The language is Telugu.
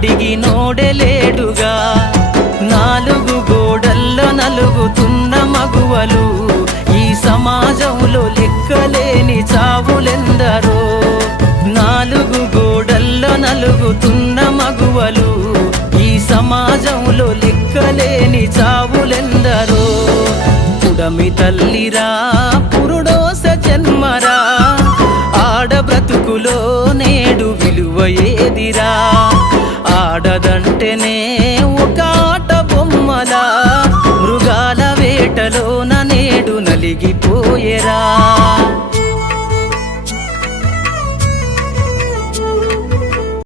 అడిగినోడెలేడుగా నాలుగు గోడల్లో నలుగుతున్న మగువలు ఈ సమాజంలో లెక్కలేని చావులెందరో నాలుగు గోడల్లో నలుగుతున్న మగువలు ఈ సమాజంలో లెక్కలేని చావులెందరో పుడమి తల్లిరా పురుడోస జన్మరా ఆడ బ్రతుకులో నేడు విలువ ఏదిరా ఆడదంటేనే ఒక ఆట బొమ్మలా మృగాల వేటలోన నేడు నలిగిపోయేరా